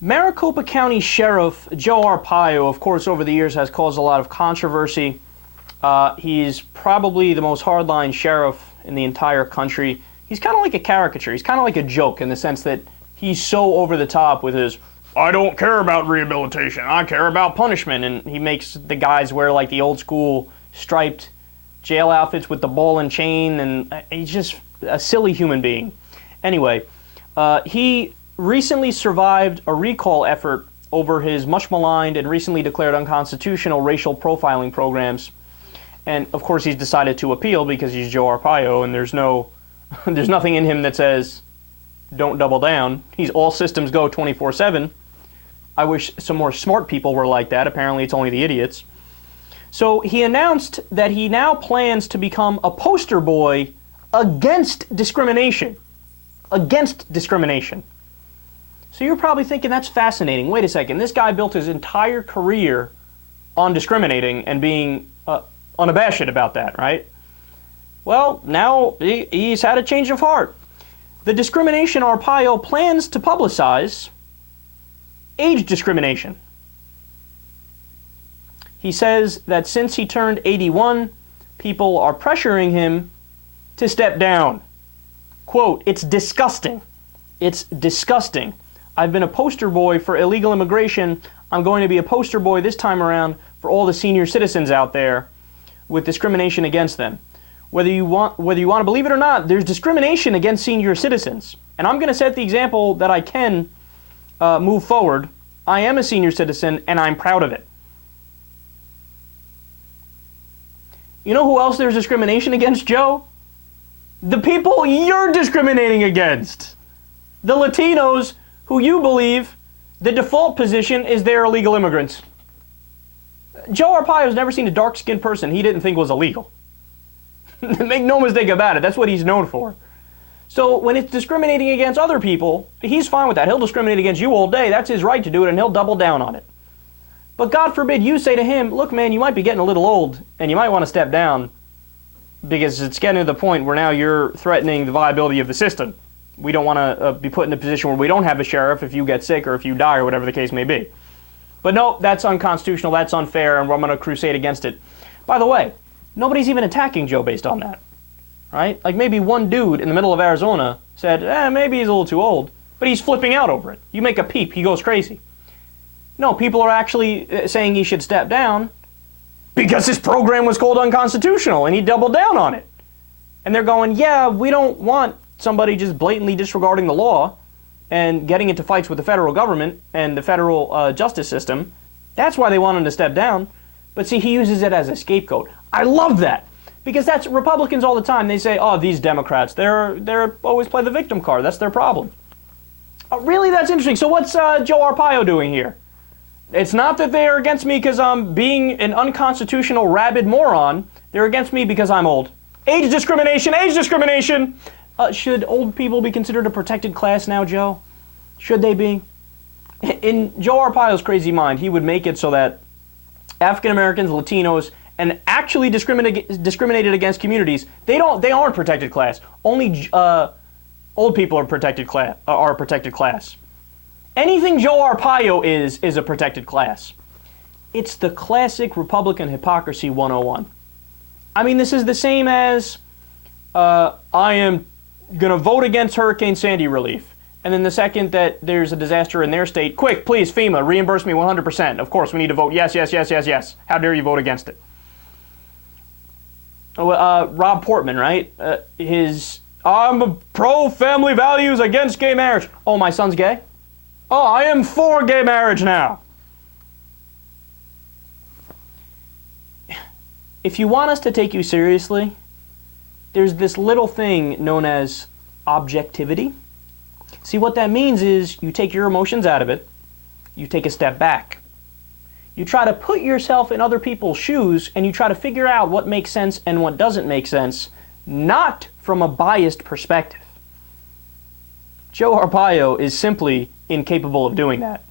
Maricopa County Sheriff Joe Arpaio, of course, over the years has caused a lot of controversy. He's probably the most hardline sheriff in the entire country. He's kind of like a caricature. He's kind of like a joke in the sense that he's so over the top with his, I don't care about rehabilitation, I care about punishment. And he makes the guys wear like the old school striped jail outfits with the ball and chain, and he's just a silly human being. Anyway, he recently survived a recall effort over his much-maligned and recently declared unconstitutional racial profiling programs. And of course he's decided to appeal because he's Joe Arpaio, and there's nothing in him that says don't double down. He's all systems go 24/7. I wish some more smart people were like that. Apparently it's only the idiots. So he announced that he now plans to become a poster boy against discrimination. Against discrimination. So you're probably thinking, that's fascinating. Wait a second, this guy built his entire career on discriminating and being unabashed about that, right? Well, now he's had a change of heart. The discrimination Arpaio plans to publicize: age discrimination. He says that since he turned 81, people are pressuring him to step down. Quote, "It's disgusting. It's disgusting. I've been a poster boy for illegal immigration. I'm going to be a poster boy this time around for all the senior citizens out there with discrimination against them." Whether you want to believe it or not, there's discrimination against senior citizens. And I'm going to set the example that I can move forward. I am a senior citizen, and I'm proud of it. You know who else there's discrimination against, Joe? The people you're discriminating against. The Latinos who you believe the default position is they're illegal immigrants. Joe Arpaio's never seen a dark-skinned person he didn't think was illegal. Make no mistake about it, that's what he's known for. So when it's discriminating against other people, he's fine with that. He'll discriminate against you all day. That's his right to do it, and he'll double down on it. But God forbid you say to him, look, man, you might be getting a little old, and you might want to step down because it's getting to the point where now you're threatening the viability of the system. We don't want to be put in a position where we don't have a sheriff if you get sick or if you die or whatever the case may be. But no, that's unconstitutional, that's unfair, and we're going to crusade against it. By the way, nobody's even attacking Joe based on that, right? Like maybe one dude in the middle of Arizona said, maybe he's a little too old, but he's flipping out over it. You make a peep, he goes crazy. No, people are actually saying he should step down because his program was called unconstitutional and he doubled down on it. And they're going, yeah, we don't want somebody just blatantly disregarding the law and getting into fights with the federal government and the federal justice system. That's why they want him to step down. But see, he uses it as a scapegoat. I love that, because that's Republicans all the time. They say, oh, these Democrats, they're always play the victim card. That's their problem. Really, that's interesting. So what's Joe Arpaio doing here? It's not that they're against me because I'm being an unconstitutional rabid moron. They're against me because I'm old. Age discrimination, age discrimination. Should old people be considered a protected class now, Joe? Should they be? In Joe Arpaio's crazy mind, he would make it so that African Americans, Latinos, and actually discriminated against communities, they aren't protected class. Only old people are protected class. Anything Joe Arpaio is a protected class. It's the classic Republican hypocrisy 101. I mean, this is the same as I am going to vote against Hurricane Sandy relief. And then the second that there's a disaster in their state, quick, please, FEMA, reimburse me 100%. Of course, we need to vote yes, yes, yes, yes, yes. How dare you vote against it? Rob Portman, right? I'm pro-family values against gay marriage. Oh, my son's gay? Oh, I am for gay marriage now. If you want us to take you seriously, there's this little thing known as objectivity. See, what that means is you take your emotions out of it, you take a step back. You try to put yourself in other people's shoes and you try to figure out what makes sense and what doesn't make sense, not from a biased perspective. Joe Arpaio is simply incapable of doing that.